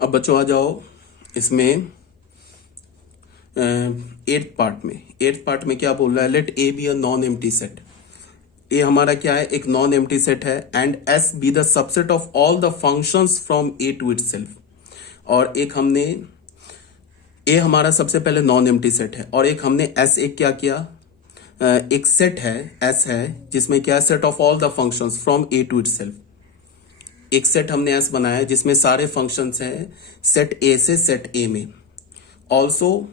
अब बच्चों आ जाओ इसमें एट्थ पार्ट में क्या बोल रहा है, let A be a non empty set. A हमारा क्या है, एक नॉन एम्प्टी सेट है, and S be the subset of all the functions from A to itself. और एक हमने ए हमारा सबसे पहले नॉन एम्प्टी सेट है, और एक हमने एस एक क्या किया, एक सेट है एस है जिसमें क्या है, set of all the functions from A to itself. एक सेट हमने एस बनाया जिसमें सारे फंक्शंस हैं सेट ए से सेट ए में। ऑल्सो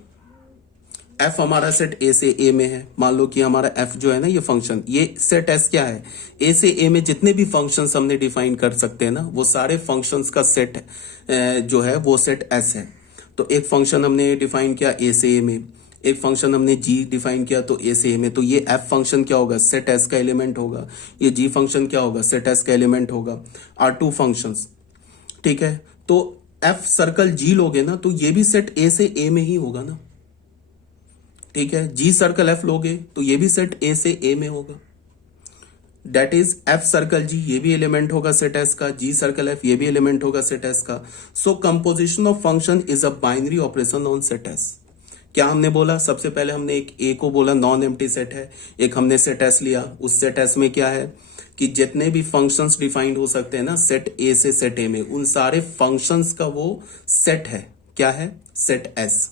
एफ हमारा सेट ए से ए में है। मान लो कि हमारा एफ जो है ना, ये फंक्शन, ये सेट एस क्या है, ए से ए में जितने भी फंक्शंस हमने डिफाइन कर सकते हैं ना, वो सारे फंक्शंस का सेट जो है वो सेट एस है। तो एक फंक्शन हमने डिफाइन किया ए से ए में, एक फंक्शन हमने जी डिफाइन किया तो ए से ए में, तो ये एफ फंक्शन क्या होगा, सेट एस का एलिमेंट होगा। ये जी फंक्शन क्या होगा, सेट एस का एलिमेंट होगा। आर टू फंक्शंस, ठीक है। तो एफ सर्कल जी लोगे ना, तो ये भी सेट ए से ए में ही होगा ना, ठीक है। जी सर्कल एफ लोगे तो ये भी सेट ए से ए में होगा। डेट इज एफ सर्कल जी, ये भी एलिमेंट होगा सेट एस का, जी सर्कल एफ ये भी एलिमेंट होगा सेट एस का। So composition of function is a binary operation on set S. क्या हमने बोला, सबसे पहले हमने एक ए को बोला नॉन एम्प्टी सेट है, एक हमने सेट एस लिया। उस सेट एस में क्या है कि जितने भी फंक्शंस डिफाइंड हो सकते हैं ना सेट ए से सेट ए में, उन सारे फंक्शंस का वो सेट है, क्या है, सेट एस।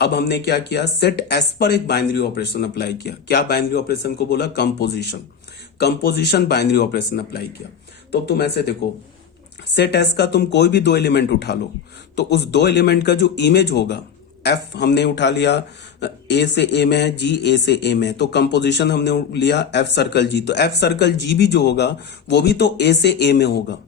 अब हमने क्या किया, सेट एस पर एक बाइनरी ऑपरेशन अप्लाई किया। क्या बाइनरी ऑपरेशन को बोला, composition. Composition binary operation apply किया। तो अब तुम ऐसे देखो, सेट एस का तुम कोई भी दो एलिमेंट उठा लो, तो उस दो एलिमेंट का जो इमेज होगा, एफ हमने उठा लिया ए से ए में है, जी ए से ए में, तो कंपोजिशन हमने लिया एफ सर्कल जी। तो एफ सर्कल जी भी जो होगा वो भी तो ए से ए में होगा,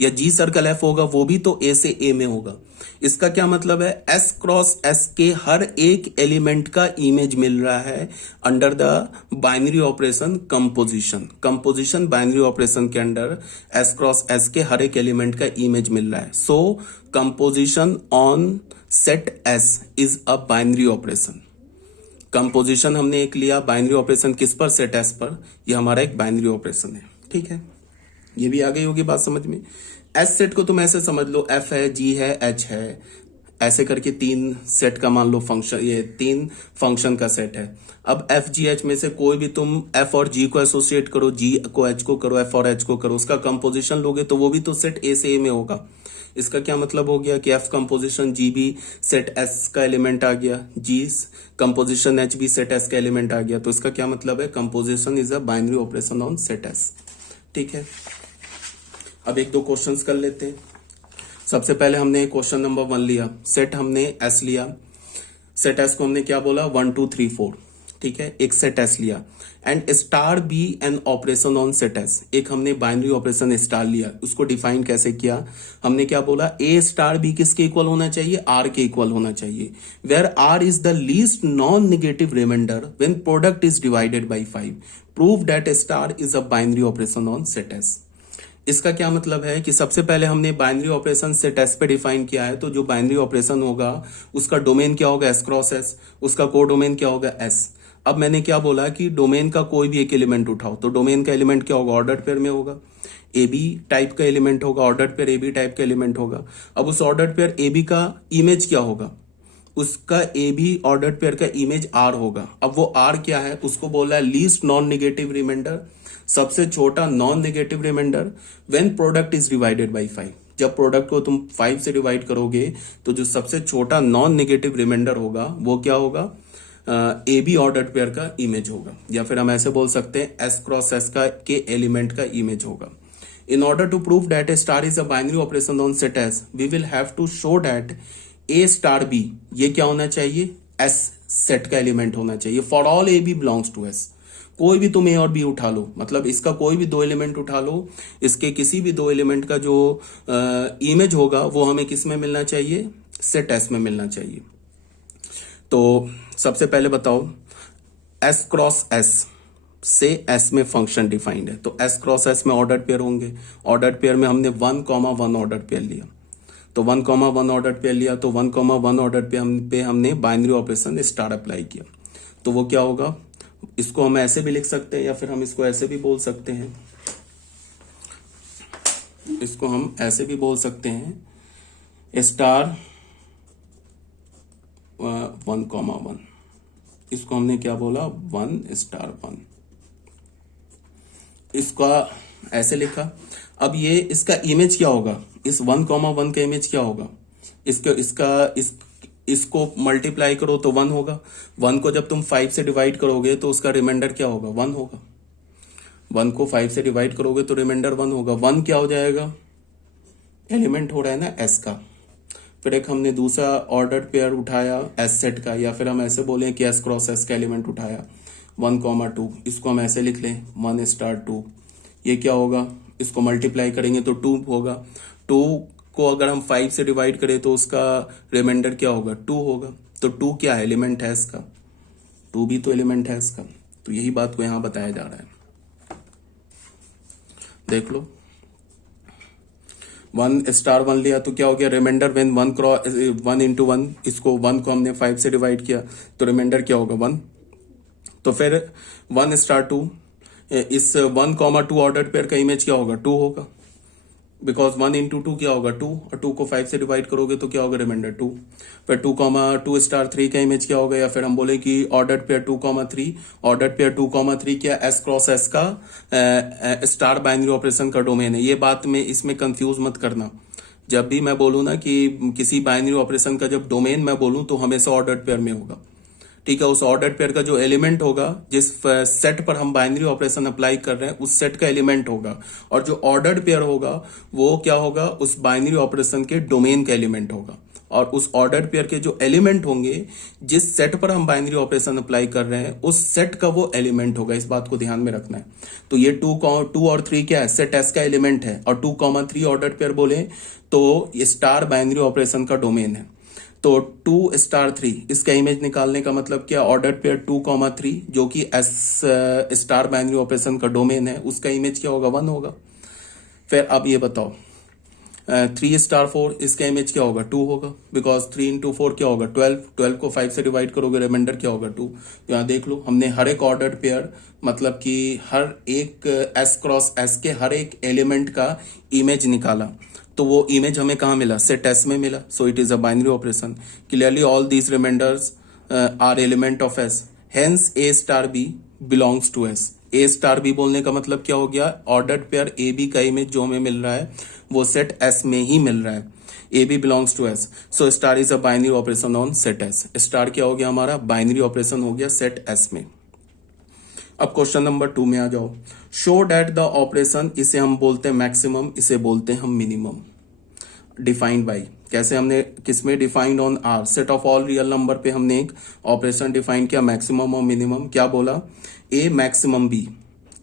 या जी सर्कल एफ होगा वो भी तो ए से ए में होगा। इसका क्या मतलब है, एस क्रॉस एस के हर एक एलिमेंट का इमेज मिल रहा है under the binary operation composition. Composition binary operation के अंडर एस क्रॉस एस के हर एक एलिमेंट का इमेज मिल रहा है। So composition on set S is a binary operation. Composition हमने एक लिया, बाइनरी ऑपरेशन किस पर, सेट एस पर, यह हमारा एक बाइनरी ऑपरेशन है, ठीक है। ये भी आ गई होगी बात समझ में। एस सेट को तुम ऐसे समझ लो, एफ है, जी है, एच है, ऐसे करके तीन सेट का मान लो फंक्शन, ये तीन फंक्शन का सेट है। अब एफ जी एच में से कोई भी तुम एफ और जी को एसोसिएट करो, जी को एच को करो, एफ और एच को करो, उसका कंपोजिशन लोगे तो वो भी तो सेट ए से ए में होगा। इसका क्या मतलब हो गया कि एफ कंपोजिशन जी भी सेट एस का एलिमेंट आ गया, जी कंपोजिशन एच भी सेट एस का एलिमेंट आ गया। तो इसका क्या मतलब है, composition is a binary operation on set S, ठीक है। अब एक दो क्वेश्चंस कर लेते हैं। सबसे पहले हमने क्वेश्चन नंबर 1 लिया, सेट हमने एस लिया। सेट एस को हमने क्या बोला, 1 2 3 4, ठीक है। एक सेट एस लिया, and star be an operation on set S. एक हमने बाइनरी ऑपरेशन स्टार लिया, उसको डिफाइन कैसे किया, हमने क्या बोला, ए स्टार बी किसके इक्वल होना चाहिए, आर के इक्वल होना चाहिए, where R is the least non negative remainder when product is divided by 5। Prove that star is a binary operation on set S. इसका क्या मतलब है कि सबसे पहले हमने बाइनरी ऑपरेशन सेट एस पे डिफाइन किया है, तो जो बाइनरी ऑपरेशन होगा उसका डोमेन क्या होगा, एस क्रॉस एस, उसका को डोमेन क्या होगा, एस। अब मैंने क्या बोला कि डोमेन का कोई भी एक एलिमेंट उठाओ, तो डोमेन का एलिमेंट क्या होगा, ऑर्डर्ड पेयर में होगा, ए बी टाइप का एलिमेंट होगा, ऑर्डर्ड पेयर ए बी टाइप का एलिमेंट होगा। अब उस ऑर्डर्ड पेयर ए बी का इमेज क्या होगा, उसका ए बी ऑर्डर्ड पेयर का इमेज आर होगा। अब वो आर क्या है, उसको बोला है लीस्ट नॉन नेगेटिव रिमाइंडर, सबसे छोटा non negative remainder when product is divided by 5। जब प्रोडक्ट को तुम 5 से डिवाइड करोगे तो जो सबसे छोटा नॉन नेगेटिव रिमाइंडर होगा वो क्या होगा, ए बी ऑर्डर्ड पेयर का इमेज होगा, या फिर हम ऐसे बोल सकते हैं एस क्रॉस एस का के एलिमेंट का इमेज होगा। In order to prove that A star is a binary operation on set S, we will have to show that A star B ये क्या होना चाहिए, एस सेट का एलिमेंट होना चाहिए for all A B belongs to S. कोई भी तुम ए और बी उठा लो, मतलब इसका कोई भी दो एलिमेंट उठा लो, इसके किसी भी दो एलिमेंट का जो इमेज होगा वो हमें किस में मिलना चाहिए, सेट एस में मिलना चाहिए। तो सबसे पहले बताओ, एस क्रॉस एस से एस में फंक्शन डिफाइंड है, तो एस क्रॉस एस में ऑर्डर्ड पेयर होंगे। ऑर्डर्ड पेयर में हमने 1,1 ऑर्डर्ड पेयर लिया, तो 1,1 ऑर्डर्ड पेयर लिया, तो 1,1 ऑर्डर्ड पे हमने बाइनरी ऑपरेशन स्टार अप्लाई किया। तो वो क्या होगा, इसको हम ऐसे भी लिख सकते हैं या फिर हम इसको ऐसे भी बोल सकते हैं, इसको हम ऐसे भी बोल सकते हैं, स्टार 1,1, इसको हमने क्या बोला 1*1, इसका ऐसे लिखा। अब ये इसका इमेज क्या होगा, इस 1,1 का इमेज क्या होगा, इसको मल्टीप्लाई करो तो 1 होगा। 1 को जब तुम 5 से डिवाइड करोगे तो उसका रिमाइंडर क्या होगा 1 होगा। 1 को 5 से डिवाइड करोगे तो रिमाइंडर 1 होगा। 1 क्या हो जाएगा, एलिमेंट हो रहा है ना एस का। फिर एक हमने दूसरा ऑर्डर पेयर उठाया एस सेट का, या फिर हम ऐसे बोलें कि एस क्रॉस एस का एलिमेंट उठाया 1,2, इसको हम ऐसे लिख लें 1*2। ये क्या होगा, इसको मल्टीप्लाई करेंगे तो 2 होगा। 2 को अगर हम 5 से डिवाइड करें तो उसका रिमाइंडर क्या होगा 2 होगा। तो 2 क्या है, एलिमेंट है इसका, 2 भी तो एलिमेंट है इसका। तो यही बात को यहां बताया जा रहा है, देख लो। 1*1 लिया तो क्या हो गया, रिमाइंडर व्हेन 1 × 1, इसको 1 को हमने 5 से डिवाइड किया तो रिमाइंडर क्या होगा 1। तो फिर 1*2, इस 1,2 ऑर्डर पेयर का इमेज क्या होगा 2 होगा, बिकॉज 1 × 2 क्या होगा 2, और 2 को 5 से डिवाइड करोगे तो क्या होगा रिमाइंडर 2। फिर 2,2*3 का इमेज क्या होगा, या फिर हम बोले कि ऑर्डर पेयर 2,3, ऑर्डर पेयर 2,3 क्या एस क्रॉस एस का स्टार बाइनरी ऑपरेशन का डोमेन है। ये बात में इसमें कंफ्यूज मत करना। जब भी मैं बोलूँ ना कि किसी बाइनरी ऑपरेशन का जब डोमेन मैं बोलूँ तो हमेशा ऑर्डर पेयर में होगा, ठीक है। उस ऑर्डर पेयर का जो एलिमेंट होगा, जिस सेट पर हम बाइनरी ऑपरेशन अप्लाई कर रहे हैं उस सेट का एलिमेंट होगा, और जो ऑर्डर पेयर होगा वो क्या होगा, उस बाइनरी ऑपरेशन के डोमेन का एलिमेंट होगा। और उस ऑर्डर पेयर के जो एलिमेंट होंगे, जिस सेट पर हम बाइनरी ऑपरेशन अप्लाई कर रहे हैं उस सेट का वो एलिमेंट होगा। इस बात को ध्यान में रखना है। तो ये 2 और 3 क्या है, सेट एस का एलिमेंट है, और 2,3 ऑर्डर पेयर बोले तो ये स्टार बाइनरी ऑपरेशन का डोमेन है। तो 2*3 इसका इमेज निकालने का मतलब क्या, ऑर्डर पेयर 2,3 जो कि एस स्टार बाइनरी ऑपरेशन का डोमेन है, उसका इमेज क्या होगा 1 होगा। फिर अब ये बताओ 3*4 इसका इमेज क्या होगा 2 होगा, बिकॉज 3 × 4 क्या होगा 12 को 5 से डिवाइड करोगे रिमाइंडर क्या होगा 2। तो यहाँ देख लो, हमने हर एक ऑर्डर पेयर मतलब कि हर एक एस क्रॉस एस के हर एक एलिमेंट का इमेज निकाला। तो वो इमेज हमें कहाँ मिला, सेट एस में मिला। So it is a binary operation. Clearly all these remainders are element of S, hence A*B belongs to S. A*B बोलने का मतलब क्या हो गया, ऑर्डर पेयर ए बी का इमेज जो हमें मिल रहा है वो सेट एस में ही मिल रहा है। A B belongs to S, so star is a binary operation on set S. Star क्या हो गया हमारा, बाइनरी ऑपरेशन हो गया सेट एस में। अब क्वेश्चन नंबर 2 में आ जाओ। शो डेट द ऑपरेशन, इसे हम बोलते हैं मैक्सिमम, इसे बोलते हैं हम मिनिमम। डिफाइंड बाई, कैसे हमने किसमें defined on R, set of all real number पे हमने एक ऑपरेशन डिफाइन किया, मैक्सिमम और मिनिमम। क्या बोला, ए मैक्सिमम बी,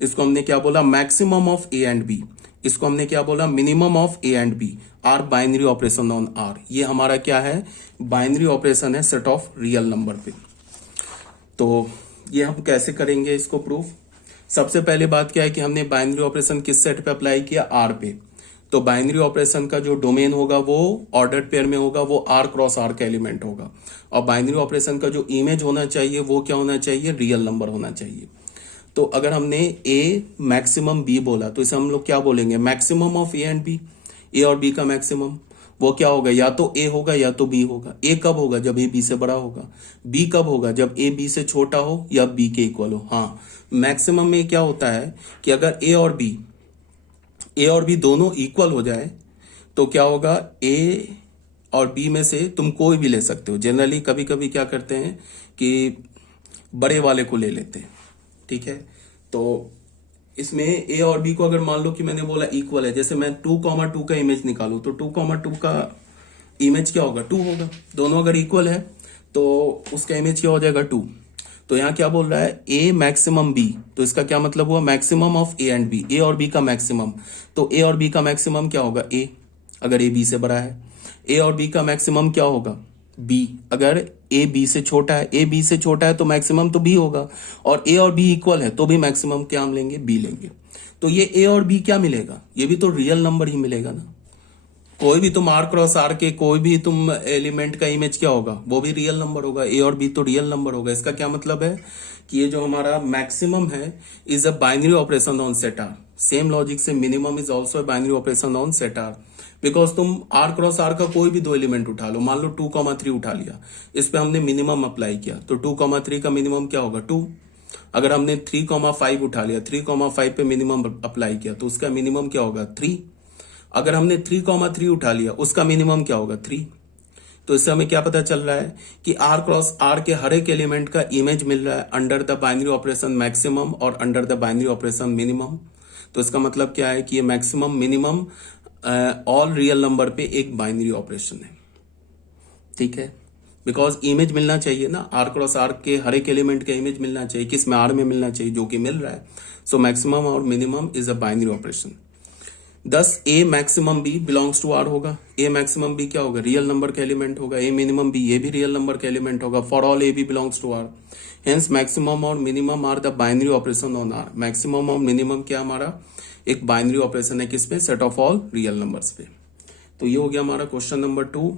इसको हमने क्या बोला maximum of A and B, इसको हमने क्या बोला minimum of A and B are binary operation on R. ये हमारा क्या है, बाइनरी ऑपरेशन है सेट ऑफ रियल नंबर पे। तो ये हम कैसे करेंगे इसको प्रूफ। सबसे पहले बात क्या है कि हमने बाइनरी ऑपरेशन किस सेट पे अप्लाई किया, आर पे। तो बाइनरी ऑपरेशन का जो डोमेन होगा वो ऑर्डर पेयर में होगा, वो आर क्रॉस आर का एलिमेंट होगा। और बाइनरी ऑपरेशन का जो इमेज होना चाहिए वो क्या होना चाहिए, रियल नंबर होना चाहिए। तो अगर हमने ए मैक्सिमम बी बोला तो इसे हम लोग क्या बोलेंगे, maximum of A and B. A और बी का मैक्सिमम वो क्या होगा, या तो ए होगा या तो बी होगा। ए कब होगा, जब ए बी से बड़ा होगा। बी कब होगा, जब ए बी से छोटा हो या बी के इक्वल हो। हाँ, मैक्सिमम में क्या होता है कि अगर ए और बी दोनों इक्वल हो जाए तो क्या होगा, ए और बी में से तुम कोई भी ले सकते हो। जनरली कभी कभी क्या करते हैं कि बड़े वाले को ले लेते हैं, ठीक है। तो इसमें ए और बी को अगर मान लो कि मैंने बोला इक्वल है, जैसे मैं 2,2 का इमेज निकालू तो 2,2 का इमेज क्या होगा 2 होगा। दोनों अगर इक्वल है तो उसका इमेज क्या हो जाएगा 2। तो यहाँ क्या बोल रहा है, ए मैक्सिमम बी, तो इसका क्या मतलब हुआ, maximum of A and B, A और बी का मैक्सिमम। तो ए और बी का मैक्सिमम क्या होगा, ए, अगर ए बी से बड़ा है। ए और बी का मैक्सिमम क्या होगा, बी, अगर ए बी से छोटा है। ए बी से छोटा है तो मैक्सिमम तो बी होगा, और ए और बी इक्वल है तो भी मैक्सिमम क्या हम लेंगे, बी लेंगे। तो ये ए और बी क्या मिलेगा, ये भी तो रियल नंबर ही मिलेगा ना। कोई भी तुम आर क्रॉस आर के कोई भी तुम एलिमेंट का इमेज क्या होगा, वो भी रियल नंबर होगा। ए और बी तो रियल नंबर होगा। इसका क्या मतलब है कि ये जो हमारा मैक्सिमम है is a binary operation on set R. Same logic से minimum is also binary operation on set R. Because तुम आर क्रॉस आर का कोई भी दो एलिमेंट उठा लो, मान लो 2,3 उठा लिया, इस पे हमने मिनिमम अप्लाई किया तो 2,3 का मिनिमम क्या होगा 2। अगर हमने 3,5 उठा लिया, 3,5 पे मिनिमम अप्लाई किया तो उसका मिनिमम क्या होगा 3। अगर हमने 3,3 उठा लिया उसका मिनिमम क्या होगा 3। तो इससे हमें क्या पता चल रहा है कि आर क्रॉस आर के हर एक एलिमेंट का इमेज मिल रहा है under the binary operation maximum और under the binary operation minimum. तो इसका मतलब क्या है कि ये maximum minimum all real number पे एक बाइनरी ऑपरेशन है, ठीक है। बिकॉज इमेज मिलना चाहिए ना, आर क्रॉस आर के हर एक एलिमेंट का इमेज मिलना चाहिए, किस में आर में मिलना चाहिए, जो कि मिल रहा है। सो मैक्सिमम और minimum is a binary operation. Thus A maximum B belongs to R होगा। ए मैक्सिमम बी क्या होगा, रियल नंबर का एलिमेंट होगा। ए मिनिमम बी, ये भी रियल नंबर का एलिमेंट होगा। For all A B belongs to R, hence maximum और minimum are the binary operation on R. Maximum और मिनिमम क्या हमारा एक बाइनरी ऑपरेशन है किस पे, set of all real numbers पे। तो ये हो गया हमारा क्वेश्चन नंबर 2,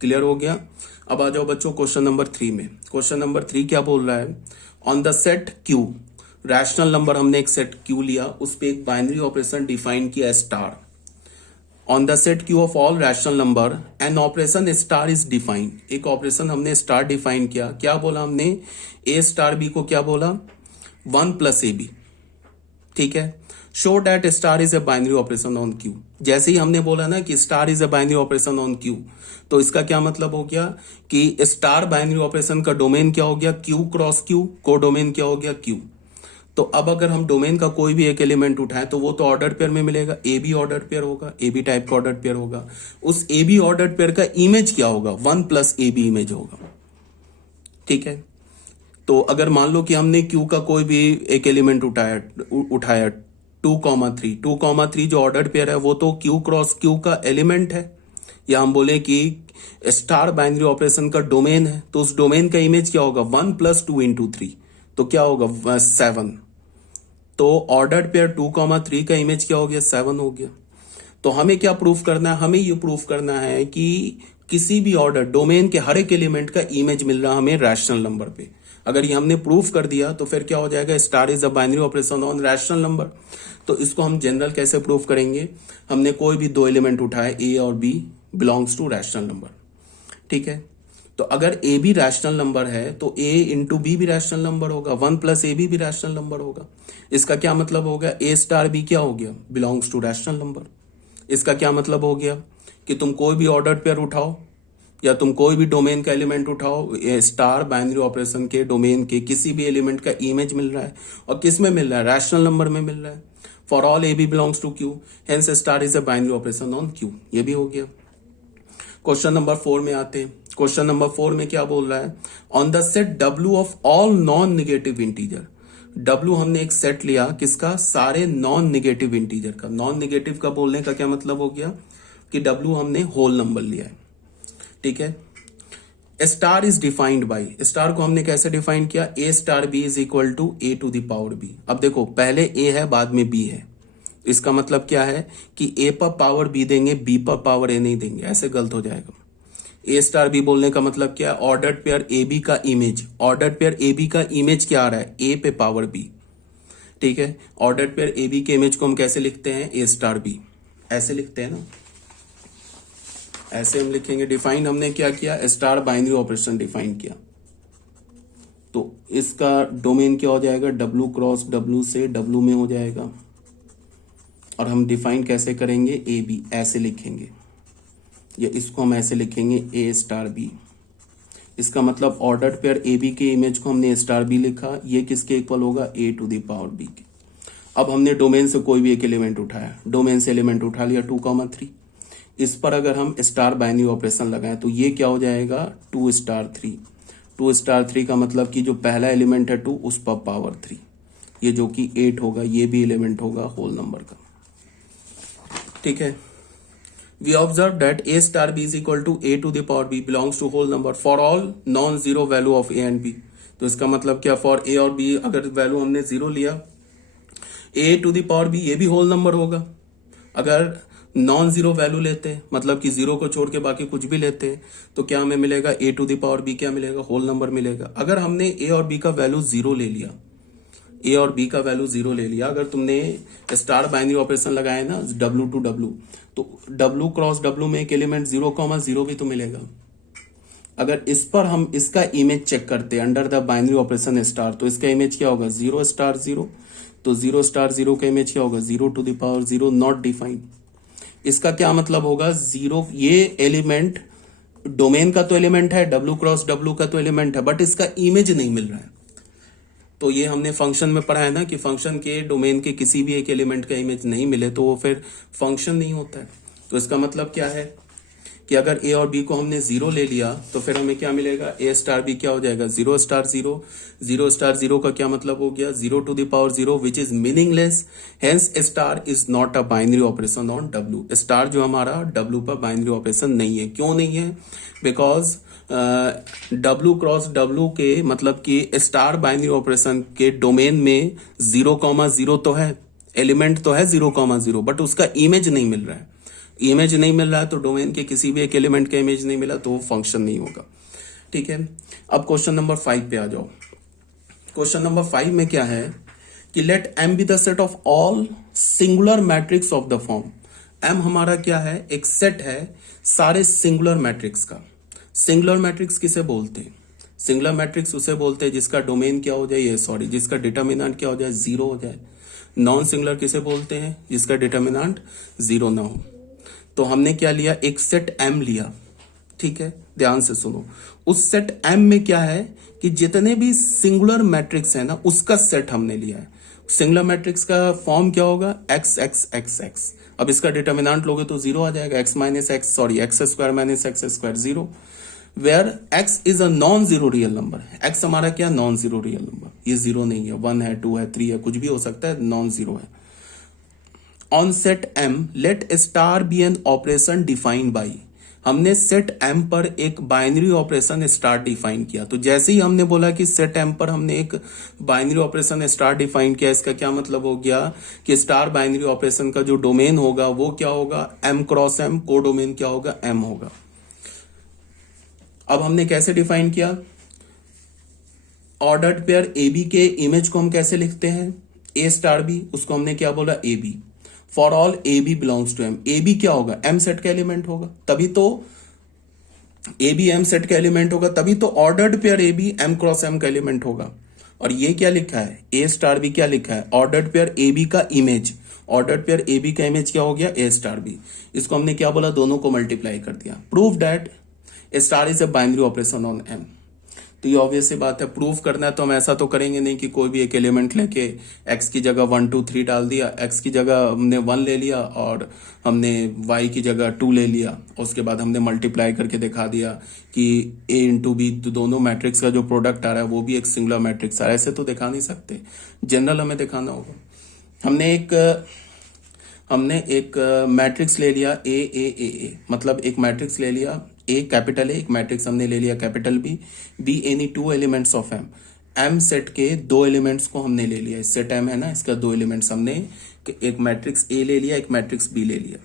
क्लियर हो गया। अब आ जाओ बच्चों क्वेश्चन नंबर 3 में। क्वेश्चन नंबर 3 क्या बोल रहा है, on the set Q, rational number हमने एक सेट क्यू लिया, उस पे एक बाइनरी ऑपरेशन डिफाइन किया star. On the set Q of all rational number an operation star is defined, एक ऑपरेशन हमने स्टार डिफाइन किया। क्या बोला हमने, ए स्टार बी को क्या बोला 1 प्लस ए बी, ठीक है। Show that star is a binary operation on Q. जैसे ही हमने बोला ना कि star is a binary operation on Q, तो इसका क्या मतलब हो गया कि स्टार बाइनरी ऑपरेशन का डोमेन क्या हो गया क्यू क्रॉस क्यू, को डोमेन क्या हो गया क्यू। तो अब अगर हम डोमेन का कोई भी एक एलिमेंट उठाएं तो वो तो ऑर्डर्ड पेयर में मिलेगा, ए बी ऑर्डर्ड पेयर होगा, ए बी टाइप का ऑर्डर्ड पेयर होगा। उस ए बी ऑर्डर्ड पेयर का इमेज क्या होगा 1 प्लस ए बी इमेज होगा, ठीक है। तो अगर मान लो कि हमने क्यू का कोई भी एक एलिमेंट उठाया 2,3, 2,3 जो ऑर्डर्ड पेयर है वो तो क्यू क्रॉस क्यू का एलिमेंट है, या हम बोले कि स्टार बाइनरी ऑपरेशन का डोमेन है। तो उस डोमेन का इमेज क्या होगा 1 प्लस 2 इंटू 3, तो क्या होगा 7। तो ऑर्डर्ड पेयर 2,3 का इमेज क्या हो गया 7 हो गया। तो हमें क्या प्रूफ करना है, हमें ये प्रूफ करना है कि किसी भी ऑर्डर डोमेन के हर एक एलिमेंट का इमेज मिल रहा हमें रैशनल नंबर पे। अगर ये हमने प्रूफ कर दिया तो फिर क्या हो जाएगा, star is a binary operation on rational number. तो इसको हम जनरल कैसे प्रूफ करेंगे, हमने कोई भी दो एलिमेंट उठाए ए और B belongs to rational number, ठीक है। तो अगर ए भी रैशनल नंबर है तो ए इंटू बी भी रैशनल नंबर होगा, 1 प्लस ए बी भी रैशनल नंबर होगा। इसका क्या मतलब हो गया, ए स्टार बी क्या हो गया बिलोंग्स टू रैशनल नंबर। इसका क्या मतलब हो गया कि तुम कोई भी ऑर्डर्ड पेयर उठाओ या तुम कोई भी डोमेन का एलिमेंट उठाओ, स्टार बाइनरी ऑपरेशन के डोमेन के किसी भी एलिमेंट का इमेज मिल रहा है, और किस में मिल रहा है रैशनल नंबर में मिल रहा है। For all A B belongs to Q, hence star is a binary operation on Q, ये भी हो गया। क्वेश्चन नंबर 4 में आते हैं। क्वेश्चन नंबर 4 में क्या बोल रहा है, on the set W of all non negative integer. W हमने एक सेट लिया किसका, सारे नॉन निगेटिव इंटीजर का। नॉन निगेटिव का बोलने का क्या मतलब हो गया कि W हमने होल नंबर लिया है, ठीक है। Star is defined by, star को हमने कैसे डिफाइन किया, A star B is equal to A to the power B. अब देखो पहले ए है बाद में बी है, इसका मतलब क्या है कि ए पर पावर बी देंगे, बी पर पावर ए नहीं देंगे, ऐसे गलत हो जाएगा। ए स्टार बी बोलने का मतलब क्या है, ऑर्डर्ड पेयर ए बी का image, ordered pair A B का इमेज क्या आ रहा है ए पे पावर बी, ठीक है। ऑर्डर्ड पेयर ए बी के इमेज को हम कैसे लिखते हैं, ए स्टार बी, ऐसे लिखते हैं ना, ऐसे हम लिखेंगे। डिफाइन हमने क्या किया, स्टार बाइनरी ऑपरेशन डिफाइन किया, तो इसका डोमेन क्या हो जाएगा W क्रॉस W से W में हो जाएगा। और हम डिफाइन कैसे करेंगे, ए बी ऐसे लिखेंगे, या इसको हम ऐसे लिखेंगे ए स्टार बी। इसका मतलब ऑर्डर्ड पेयर ए बी के इमेज को हमने ए स्टार बी लिखा, ये किसके इक्वल होगा ए टू द पावर बी के। अब हमने डोमेन से कोई भी एक एलिमेंट उठाया, डोमेन से एलिमेंट उठा लिया 2,3, इस पर अगर हम स्टार बाइनरी ऑपरेशन लगाएं तो ये क्या हो जाएगा 2 स्टार 3। 2 स्टार 3 का मतलब कि जो पहला एलिमेंट है 2 उस पर पावर 3, ये जो कि 8 होगा, ये भी एलिमेंट होगा होल नंबर का, ठीक है। We observe that a star b is equal to a to the power b belongs to whole number for all non-zero value of a and b। तो इसका मतलब क्या, फॉर a और b अगर value हमने 0 लिया, a to the power b ये भी होल नंबर होगा। अगर नॉन जीरो वैल्यू लेते हैं, मतलब कि 0 को छोड़ के बाकी कुछ भी लेते हैं, तो क्या हमें मिलेगा a to the power b क्या मिलेगा, होल नंबर मिलेगा। अगर हमने a और b का वैल्यू 0 ले लिया, ए और बी का वैल्यू 0 ले लिया। अगर तुमने स्टार बाइनरी ऑपरेशन लगाया ना W2W, तो W क्रॉस W में एक एलिमेंट 0,0 भी तो मिलेगा। अगर इस पर हम इसका इमेज चेक करते हैं under the binary operation star, तो इसका इमेज क्या होगा 0 स्टार 0, तो 0 स्टार 0 का इमेज क्या होगा 0 नॉट डिफाइंड। इसका क्या मतलब होगा 0, ये एलिमेंट डोमेन का तो एलिमेंट है, W क्रॉस W का तो एलिमेंट है, बट इसका इमेज नहीं मिल रहा है। तो ये हमने फंक्शन में पढ़ा है ना कि फंक्शन के डोमेन के किसी भी एक एलिमेंट का इमेज नहीं मिले तो वो फिर फंक्शन नहीं होता है। तो इसका मतलब क्या है कि अगर ए और बी को हमने 0 ले लिया तो फिर हमें क्या मिलेगा, ए स्टार बी क्या हो जाएगा 0 स्टार 0। 0 स्टार 0 का क्या मतलब हो गया 0 which is meaningless, hence star is not a binary operation on W. Star जो हमारा डब्ल्यू पर बाइनरी ऑपरेशन नहीं है। क्यों नहीं है? बिकॉज W क्रॉस W के मतलब कि स्टार बाइनरी ऑपरेशन के डोमेन में 0,0 तो है, एलिमेंट तो है 0,0, बट उसका इमेज नहीं मिल रहा है। इमेज नहीं मिल रहा है तो डोमेन के किसी भी एक एलिमेंट का इमेज नहीं मिला तो वो फंक्शन नहीं होगा। ठीक है, अब क्वेश्चन नंबर 5 पे आ जाओ। क्वेश्चन नंबर 5 में क्या है कि let M be the set of all singular matrix of the form. M हमारा क्या है, एक सेट है सारे सिंगुलर मैट्रिक्स का। सिंगुलर मैट्रिक्स किसे बोलते हैं? सिंगुलर मैट्रिक्स उसे बोलते हैं जिसका डोमेन क्या हो जाए, जिसका डिटर्मिनेंट क्या हो जाए 0 हो जाए। नॉन सिंगुलर किसे बोलते हैं? जिसका डिटर्मिनेंट 0 ना हो। तो हमने क्या लिया, एक सेट M लिया। ठीक है, ध्यान से सुनो। उस सेट M में क्या है कि जितने भी सिंगुलर मैट्रिक्स है ना उसका सेट हमने लिया है। सिंगुलर मैट्रिक्स का फॉर्म क्या होगा x x x x। अब इसका डिटर्मिनेंट लोगे तो 0 आ जाएगा, x square minus x square 0, where x is a non zero real number. x हमारा क्या, नॉन जीरो रियल नंबर। ये 0 नहीं है, 1 है, 2 है, 3 है, कुछ भी हो सकता है, नॉन जीरो है। On set M let star be an operation defined by. हमने सेट M पर एक बाइनरी ऑपरेशन स्टार डिफाइन किया। तो जैसे ही हमने बोला कि सेट M पर हमने एक बाइनरी ऑपरेशन स्टार डिफाइन किया, इसका क्या मतलब हो गया कि स्टार बाइनरी ऑपरेशन का जो डोमेन होगा वो क्या होगा, M क्रॉस M, को डोमेन क्या होगा, M होगा। अब हमने कैसे डिफाइन किया, ऑर्डर्ड पेयर AB के इमेज को हम कैसे लिखते हैं, A स्टार B, उसको हमने क्या बोला AB। For all AB belongs to M, AB क्या होगा, M सेट का एलिमेंट होगा, तभी तो AB M सेट का एलिमेंट होगा, तभी तो ordered pair AB M cross M का एलिमेंट होगा। और ये क्या लिखा है, A स्टार B क्या लिखा है, ऑर्डर्ड पेयर AB का इमेज। ऑर्डर्ड पेयर AB का इमेज क्या हो गया, A स्टार B। इसको हमने क्या बोला, दोनों को मल्टीप्लाई कर दिया। Prove that star is a binary operation on M। तो ये ऑब्वियस सी बात है, प्रूफ करना है तो हम ऐसा तो करेंगे नहीं कि कोई भी एक एलिमेंट लेके x की जगह 1 2 3 डाल दिया, x की जगह हमने 1 ले लिया और हमने y की जगह 2 ले लिया, उसके बाद हमने मल्टीप्लाई करके दिखा दिया कि a इंटू बी, दोनों मैट्रिक्स का जो प्रोडक्ट आ रहा है वो भी एक सिंगुलर मैट्रिक्स आ रहा है। ऐसे तो दिखा नहीं सकते, जनरल हमें दिखाना होगा। हमने एक मैट्रिक्स ले लिया ए, मतलब एक मैट्रिक्स ले लिया A कैपिटल A, एक मैट्रिक्स हमने ले लिया capital B any 2 elements of M set के 2 एलिमेंट्स को हमने ले लिया। सेट M है ना, इसका 2 एलिमेंट्स हमने एक मैट्रिक्स A ले लिया, एक मैट्रिक्स B ले लिया।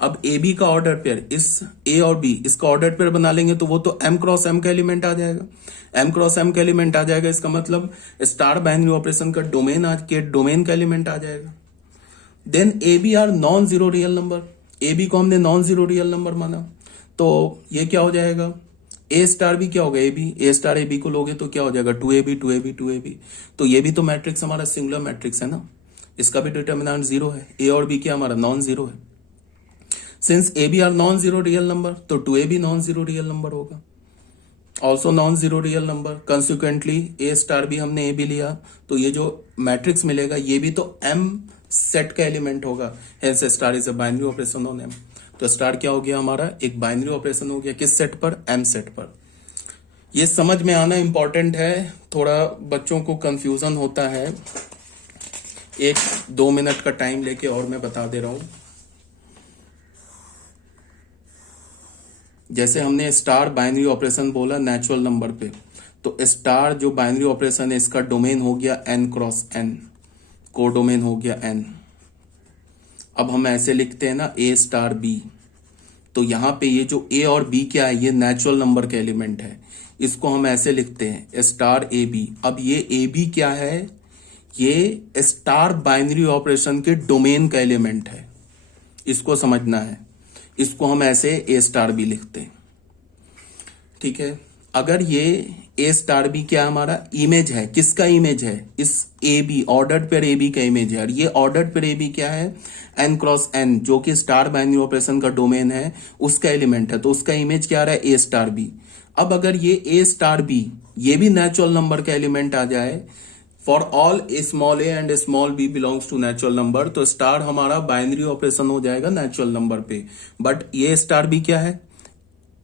अब AB का ऑर्डर पेयर, इस A और B इसका ऑर्डर पेयर बना लेंगे तो वो तो M क्रॉस M का एलिमेंट आ जाएगा। M क्रॉस M का एलिमेंट आ जाएगा, इसका मतलब स्टार बाइनरी ऑपरेशन का डोमेन का एलिमेंट आ जाएगा। Then AB are non zero real number, AB को हमने नॉन जीरो रियल नंबर माना तो ये क्या हो जाएगा, A स्टार भी क्या होगा AB, A स्टार AB को लोगे तो क्या हो जाएगा 2AB। तो ये भी तो मैट्रिक्स हमारा सिंगुलर मैट्रिक्स है ना, इसका भी डिटर्मिनेंट 0 है। A और B क्या हमारा नॉन जीरो है। Since AB are non zero real number तो 2AB non zero real number होगा, also non zero real number. Consequently A star भी हमने AB लिया तो ये जो मैट्रिक्स मिलेगा ये भी तो M सेट का एलिमेंट होगा, hence star is a binary operation on M। तो स्टार क्या हो गया हमारा, एक बाइनरी ऑपरेशन हो गया, किस सेट पर, M सेट पर। ये समझ में आना इंपॉर्टेंट है, थोड़ा बच्चों को कंफ्यूजन होता है। 1-2 मिनट का टाइम लेके और मैं बता दे रहा हूं। जैसे हमने स्टार बाइनरी ऑपरेशन बोला नेचुरल नंबर पे, तो स्टार जो बाइनरी ऑपरेशन है इसका डोमेन हो गया n क्रॉस n, को डोमेन हो गया n। अब हम ऐसे लिखते हैं ना A स्टार B, तो यहां पे ये जो A और B क्या है, ये नेचुरल नंबर के एलिमेंट है, इसको हम ऐसे लिखते हैं स्टार AB। अब ये AB क्या है, ये स्टार बाइनरी ऑपरेशन के डोमेन का एलिमेंट है, इसको समझना है। इसको हम ऐसे ए स्टार बी लिखते हैं, ठीक है। अगर ये ए स्टार बी क्या हमारा इमेज है, किसका इमेज है, इस a B ordered pair A B का इमेज है। और ये ऑर्डर्ड पेयर ए बी क्या है, एन क्रॉस एन, जो कि स्टार बाइनरी ऑपरेशन का डोमेन है, उसका एलिमेंट है। तो उसका इमेज क्या आ रहा है, ए स्टार बी। अब अगर ये ए स्टार बी ये भी नेचुरल नंबर का एलिमेंट आ जाए, for all small a and small b belongs to natural number, तो स्टार हमारा बाइनरी ऑपरेशन हो जाएगा नेचुरल नंबर पे। बट ये स्टार बी क्या है,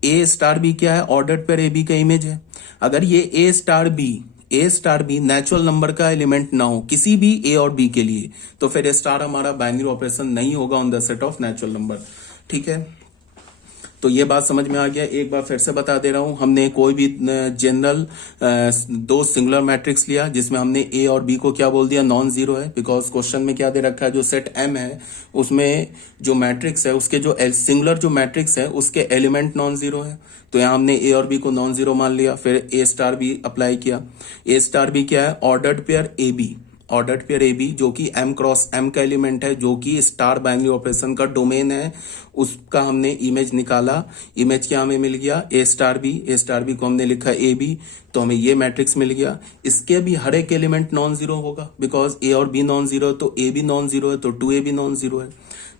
ए स्टार बी क्या है, ऑर्डर्ड पेयर ए बी का इमेज है। अगर ये a star b natural number का एलिमेंट ना हो किसी भी ए और बी के लिए, तो फिर स्टार हमारा बाइनरी ऑपरेशन नहीं होगा on the set of natural number, ठीक है। तो ये बात समझ में आ गया। एक बार फिर से बता दे रहा हूं, हमने कोई भी जनरल दो सिंगुलर मैट्रिक्स लिया जिसमें हमने ए और बी को क्या बोल दिया, नॉन जीरो है। बिकॉज क्वेश्चन में क्या दे रखा है, जो सेट एम है उसमें जो मैट्रिक्स है उसके जो सिंगुलर जो मैट्रिक्स है उसके एलिमेंट नॉन जीरो है। तो यहां हमने ए और बी को नॉन जीरो मान लिया। फिर ए स्टार बी अप्लाई किया। ए स्टार बी क्या है, ordered pair A B, ordered pair A b जो कि एम क्रॉस एम का एलिमेंट है, जो कि स्टार बाइनरी ऑपरेशन का डोमेन है, उसका हमने इमेज निकाला। इमेज क्या हमें मिल गया, ए स्टार बी को हमने लिखा ए बी, तो हमें ये मैट्रिक्स मिल गया। इसके भी हर एक एलिमेंट नॉन जीरो होगा, बिकॉज ए और बी नॉन जीरो है तो ए भी नॉन जीरो है, तो 2a भी नॉन जीरो है।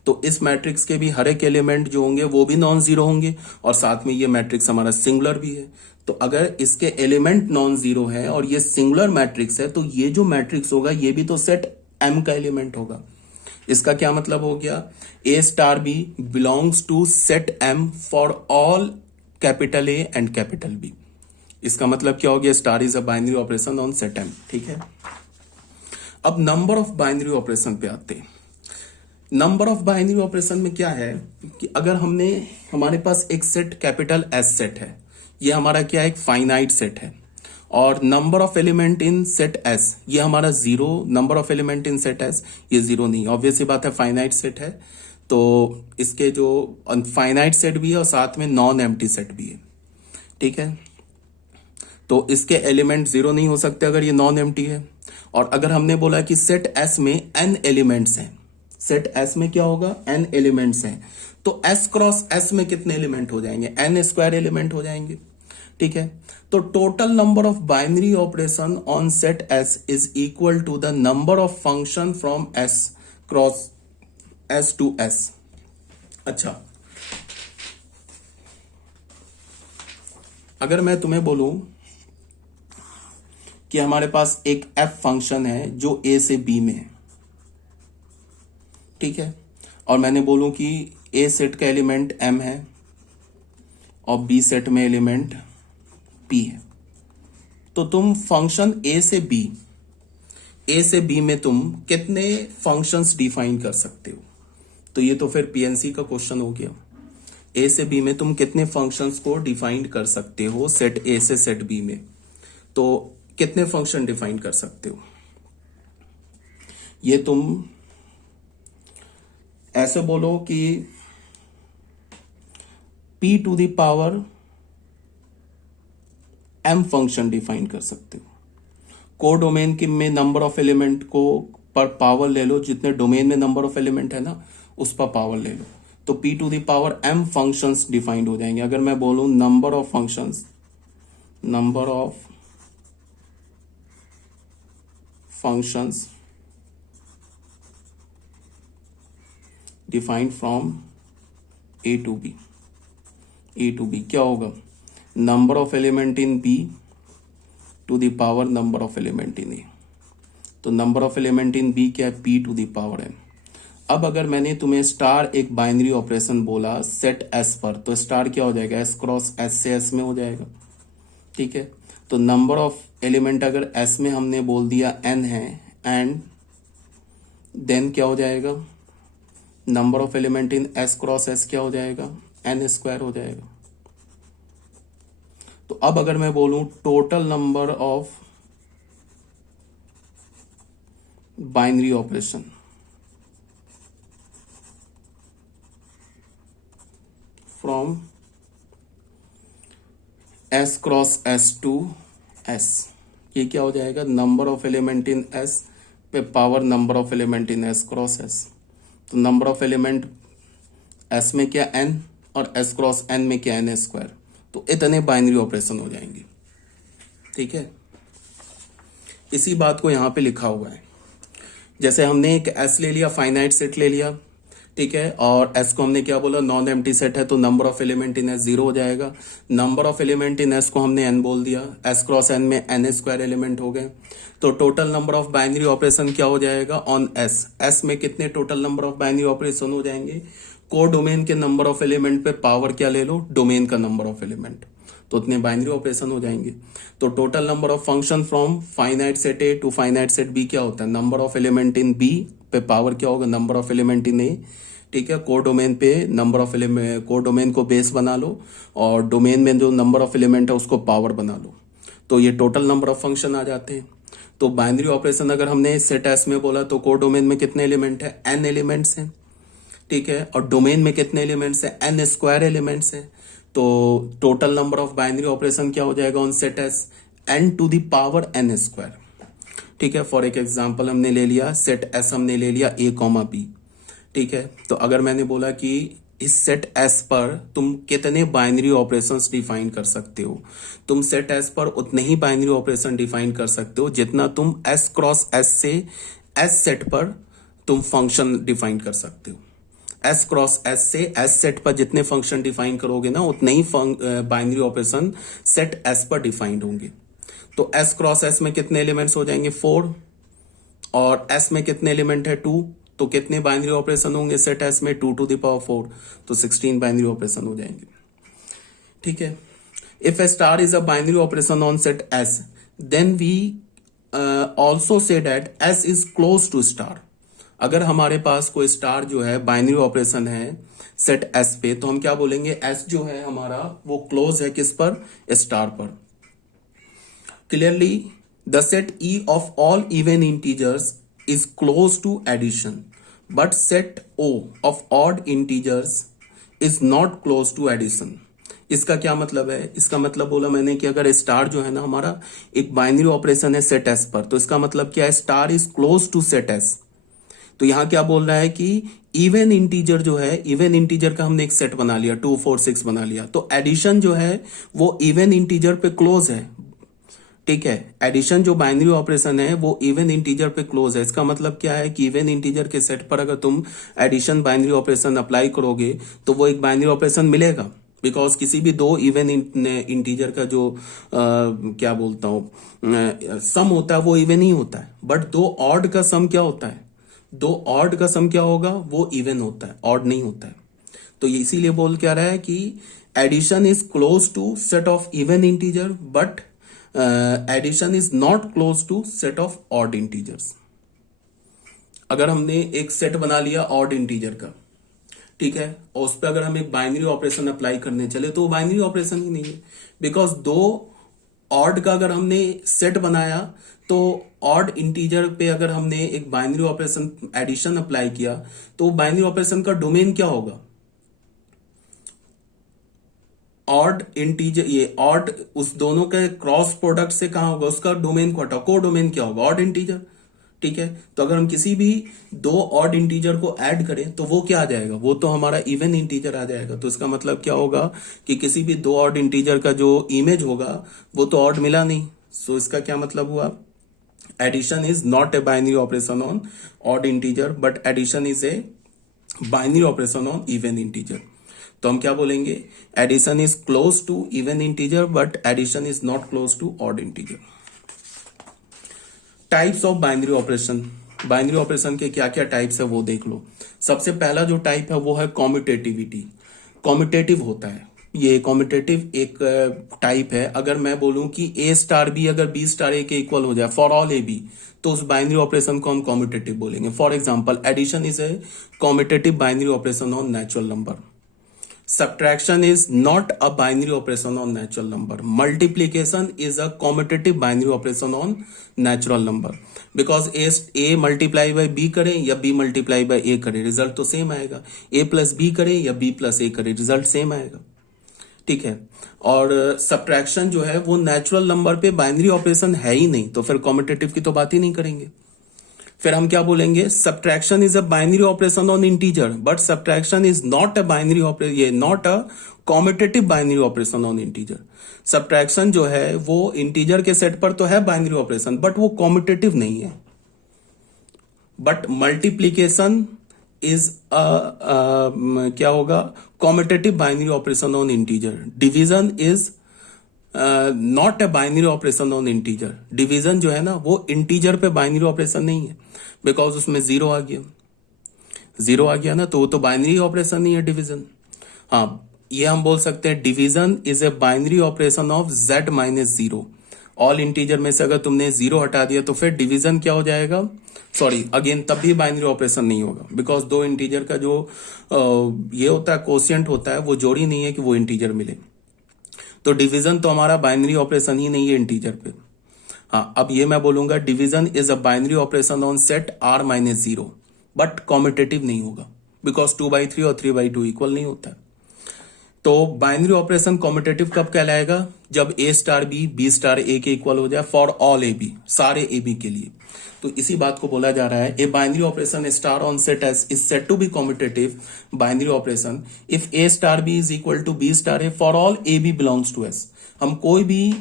तो इस मैट्रिक्स के भी हर एक एलिमेंट जो होंगे वो भी नॉन जीरो होंगे, और साथ में ये मैट्रिक्स हमारा सिंगुलर भी है। तो अगर इसके एलिमेंट नॉन जीरो है और ये सिंगुलर मैट्रिक्स है, तो ये जो मैट्रिक्स होगा ये भी तो सेट एम का एलिमेंट होगा। इसका क्या मतलब हो गया, A star B belongs to set M for all capital A and capital B. इसका मतलब क्या हो गया, star is a binary operation on set M, ठीक है। अब नंबर ऑफ बाइनरी ऑपरेशन पे आते हैं। नंबर ऑफ बाइनरी ऑपरेशन में क्या है कि अगर हमारे पास एक सेट कैपिटल एस सेट है, ये हमारा क्या है, एक फाइनाइट सेट है, और number of element in set S ये हमारा zero, number of element in set S ये जीरो नहीं। ऑब्वियस सी बात है, फाइनाइट सेट है, तो इसके जो फाइनाइट सेट भी है और साथ में नॉन एम्प्टी सेट भी है, ठीक है। तो इसके एलिमेंट जीरो नहीं हो सकते अगर ये नॉन एम्प्टी है। और अगर हमने बोला कि सेट एस में एन एलिमेंट्स हैं, सेट एस में क्या होगा, एन एलिमेंट्स हैं, तो एस क्रॉस एस में कितने एलिमेंट हो जाएंगे, एन स्क्वायर एलिमेंट हो जाएंगे, ठीक है। तो total number of binary operation on set S is equal to the number of function from S cross S to S. अच्छा, अगर मैं तुम्हें बोलूं कि हमारे पास एक एफ फंक्शन है जो ए से बी में है, ठीक है, और मैंने बोलूं कि ए सेट का एलिमेंट एम है और बी सेट में एलिमेंट पी है, तो तुम फंक्शन ए से बी में तुम कितने फंक्शंस डिफाइन कर सकते हो। तो ये तो फिर पीएनसी का क्वेश्चन हो गया। ए से बी में तुम कितने फंक्शंस को डिफाइन कर सकते हो, सेट ए से सेट बी में, तो कितने फंक्शन डिफाइन कर सकते हो। ये तुम ऐसे बोलो कि p to the power m function define कर सकते हो। को डोमेन के में नंबर ऑफ एलिमेंट को पर पावर ले लो, जितने डोमेन में नंबर ऑफ एलिमेंट है ना उस पर पावर ले लो, तो p to the power m functions defined हो जाएंगे। अगर मैं बोलूं number of functions defined from A to B क्या होगा, number of element in B to the power number of element in A. तो number of element in B क्या है, P to the power M. अब अगर मैंने तुम्हें star एक बाइनरी ऑपरेशन बोला सेट एस पर, तो स्टार क्या हो जाएगा, एस क्रॉस एस से एस में हो जाएगा, ठीक है। तो नंबर ऑफ एलिमेंट अगर एस में हमने बोल दिया एन है, एंड देन क्या हो जाएगा, number of element in S cross S क्या हो जाएगा, एन स्क्वायर हो जाएगा। तो अब अगर मैं बोलूं total number of binary operation from S cross S to S, ये क्या हो जाएगा, number of element in S पे power number of element in S cross S. तो नंबर ऑफ एलिमेंट एस में क्या एन और एस क्रॉस एन में क्या एन स्क्वायर। तो इतने बाइनरी ऑपरेशन हो जाएंगे। ठीक है, इसी बात को यहां पे लिखा हुआ है। जैसे हमने एक एस ले लिया, फाइनाइट सेट ले लिया, ठीक है, और एस को हमने क्या बोला, नॉन एम्प्टी सेट है, तो number of element in S 0 हो जाएगा। Number of element in S को हमने एन बोल दिया, एस क्रॉस एन में एन स्क्वायर एलिमेंट हो गए। तो total number of binary operation क्या हो जाएगा ऑन एस। एस में कितने total number of binary operation हो जाएंगे, को डोमेन के नंबर ऑफ एलिमेंट पे पावर क्या ले लो, डोमेन का नंबर ऑफ एलिमेंट, तो उतने बाइनरी ऑपरेशन हो जाएंगे। तो total number of function from finite set A to finite set B क्या होता है, number of element in B पे पावर क्या होगा, number of element in A. ठीक है, को डोमेन पे number of element, codomain को बेस बना लो और डोमेन में जो नंबर ऑफ एलिमेंट है उसको पावर बना लो, तो ये टोटल नंबर ऑफ फंक्शन आ जाते हैं। तो बाइनरी ऑपरेशन अगर हमने सेट एस में बोला तो को डोमेन में कितने एलिमेंट है, एन एलिमेंट्स हैं। ठीक है, और डोमेन में कितने एलिमेंट्स है, एन स्क्वायर एलिमेंट्स है। तो total number of binary operation क्या हो जाएगा on set S, n to the power n square. ठीक है, फॉर एक एग्जांपल हमने ले लिया सेट एस, हमने ले लिया ए कॉमा बी। ठीक है, तो अगर मैंने बोला कि इस सेट एस पर तुम कितने बाइनरी ऑपरेशंस डिफाइन कर सकते हो, तुम सेट एस पर उतने ही बाइनरी ऑपरेशन डिफाइन कर सकते हो जितना तुम एस क्रॉस एस से एस सेट पर तुम फंक्शन डिफाइन कर सकते हो। एस क्रॉस एस से एस सेट पर जितने फंक्शन डिफाइन करोगे ना उतने ही बाइनरी ऑपरेशन सेट एस पर डिफाइंड होंगे। तो एस क्रॉस एस में कितने एलिमेंट्स हो जाएंगे 4, और एस में कितने एलिमेंट है 2, तो कितने बाइनरी ऑपरेशन होंगे सेट एस में 2 टू द पावर 4, तो 16 बाइनरी ऑपरेशन हो जाएंगे। ठीक है, if a star is a binary operation on set S then we also say that S is close to star. अगर हमारे पास कोई स्टार जो है बाइनरी ऑपरेशन है सेट एस पे, तो हम क्या बोलेंगे, एस जो है हमारा वो क्लोज है किस पर, स्टार पर। Clearly the set E of all even integers is close to addition, but set O of odd integers is not close to addition। इसका क्या मतलब है, इसका मतलब बोला मैंने कि अगर स्टार जो है ना हमारा एक बाइनरी ऑपरेशन है सेट एस पर, तो इसका मतलब क्या है, star is close to set S. तो यहां क्या बोल रहा है कि इवन इंटीजर जो है, इवन इंटीजर का हमने एक सेट बना लिया 2 4 6 बना लिया, तो एडिशन जो है वो इवन इंटीजर पे क्लोज है। ठीक है, एडिशन जो बाइनरी ऑपरेशन है वो इवन इंटीजर पे क्लोज है। इसका मतलब क्या है कि इवन इंटीजर के सेट पर अगर तुम एडिशन बाइनरी ऑपरेशन अप्लाई करोगे तो वो एक बाइनरी ऑपरेशन मिलेगा, बिकॉज किसी भी दो इवन इंटीजर का जो क्या बोलता हूं सम होता है वो इवन ही होता है। बट दो ऑड का सम क्या होता है, दो ऑड का सम क्या होगा, वो इवन होता है, ऑड नहीं होता है। तो इसीलिए बोल क्या रहा है कि addition is close to set of even integer but addition is not close to set of odd integers. अगर हमने एक सेट बना लिया ऑड इंटीजर का, ठीक है, और उस पर अगर हम एक बाइनरी ऑपरेशन अप्लाई करने चले तो वो बाइनरी ऑपरेशन ही नहीं है, बिकॉज दो ऑड का अगर हमने सेट बनाया तो ऑड इंटीजर पे अगर हमने एक बाइनरी ऑपरेशन एडिशन अप्लाई किया तो बाइनरी ऑपरेशन का डोमेन क्या होगा, ऑड इंटीजर, ये ऑड उस दोनों के क्रॉस प्रोडक्ट से कहां होगा, उसका डोमेन को हटाओ, को डोमेन क्या होगा, ऑड इंटीजर। ठीक है, तो अगर हम किसी भी दो ऑड इंटीजर को ऐड करें तो वो क्या आ जाएगा, वो तो हमारा इवन इंटीजर आ जाएगा। तो इसका मतलब क्या होगा कि किसी भी दो ऑड इंटीजर का जो इमेज होगा वो तो ऑड मिला नहीं। सो इसका क्या मतलब हुआ, addition is not a binary operation on odd integer but addition is a binary operation on even integer. तो हम क्या बोलेंगे, addition is close to even integer but addition is not close to odd integer. Types of binary operation, binary operation के क्या क्या types है वो देख लो। सबसे पहला जो टाइप है वो है कॉम्यूटेटिविटी। कॉम्यूटेटिव होता है, ये कॉम्यूटेटिव एक टाइप है। अगर मैं बोलूं कि ए स्टार बी अगर बी स्टार ए के इक्वल हो जाए फॉर ऑल ए बी, तो उस बाइनरी ऑपरेशन को हम कॉम्यूटेटिव बोलेंगे। For example addition is a commutative binary operation on natural number. Subtraction is not a binary operation on natural number. Multiplication is a commutative binary operation on natural number. Because A multiply by B करें या B multiply by A करें, result तो same आएगा। A plus B करें या B plus A करें, result same आएगा। ठीक है, और सब्ट्रैक्शन जो है वो नेचुरल नंबर पे बाइनरी ऑपरेशन है ही नहीं, तो फिर कॉम्यूटेटिव की तो बात ही नहीं करेंगे। फिर हम क्या बोलेंगे, subtraction is a binary operation on integer, but subtraction is not a binary operation, ये not a commutative binary operation on integer. Subtraction जो है वो इंटीजर के सेट पर तो है बाइनरी ऑपरेशन, बट वो कॉम्यूटेटिव नहीं है। बट मल्टीप्लीकेशन इज क्या होगा, commutative binary operation on integer. Division is not a binary operation on integer. Division जो है ना वो इंटीजर पे बाइनरी ऑपरेशन नहीं है, बिकॉज उसमें जीरो आ गया, जीरो आ गया ना, तो वो तो बाइनरी ऑपरेशन नहीं है डिवीजन। हाँ, ये हम बोल सकते हैं division is a binary operation of z minus zero. All integer में से अगर तुमने जीरो हटा दिया तो फिर डिवीजन क्या हो जाएगा, सॉरी अगेन तब भी बाइनरी ऑपरेशन नहीं होगा, बिकॉज दो इंटीजर का जो ये होता है कोशिएंट होता है वो जोड़ी नहीं है कि वो इंटीजर मिले, तो डिवीजन तो हमारा बाइनरी ऑपरेशन ही नहीं है इंटीजर पे। हाँ, अब ये मैं बोलूंगा division is a binary operation on set r minus zero, but commutative नहीं होगा, बिकॉज 2/3 और 3/2 इक्वल नहीं होता है। तो बाइनरी ऑपरेशन कॉम्यूटेटिव कब कहलाएगा, जब a star b star a के इक्वल हो जाए फॉर ऑल ए बी, सारे ए बी के लिए। तो इसी बात को बोला जा रहा है, a binary operation star on set S is said to be commutative binary operation if a star b is equal to b star a for all A B belongs to S. हम कोई भी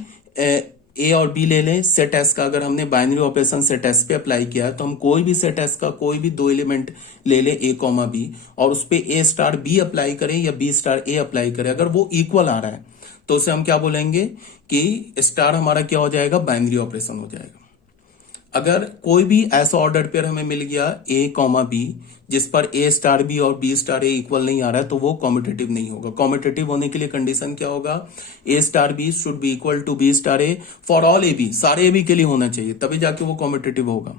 ए और B ले लें, set S का अगर हमने binary operation set S पे अप्लाई किया तो हम कोई भी सेट एस का कोई भी दो एलिमेंट ले लें ए कॉमा बी और उस पे ए स्टार बी अप्लाई करें या बी स्टार ए अप्लाई करें, अगर वो इक्वल आ रहा है तो उसे हम क्या बोलेंगे कि स्टार हमारा क्या हो जाएगा, बाइनरी ऑपरेशन हो जाएगा। अगर कोई भी ऐसा ऑर्डर पेयर हमें मिल गया ए कॉमा बी जिस पर ए स्टार बी और बी स्टार ए इक्वल नहीं आ रहा है तो वो कॉम्यूटेटिव नहीं होगा। कॉम्यूटेटिव होने के लिए कंडीशन क्या होगा, A star B should be equal to B star A for all A B, सारे ए बी के लिए होना चाहिए, तभी जाके वो कॉम्यूटेटिव होगा।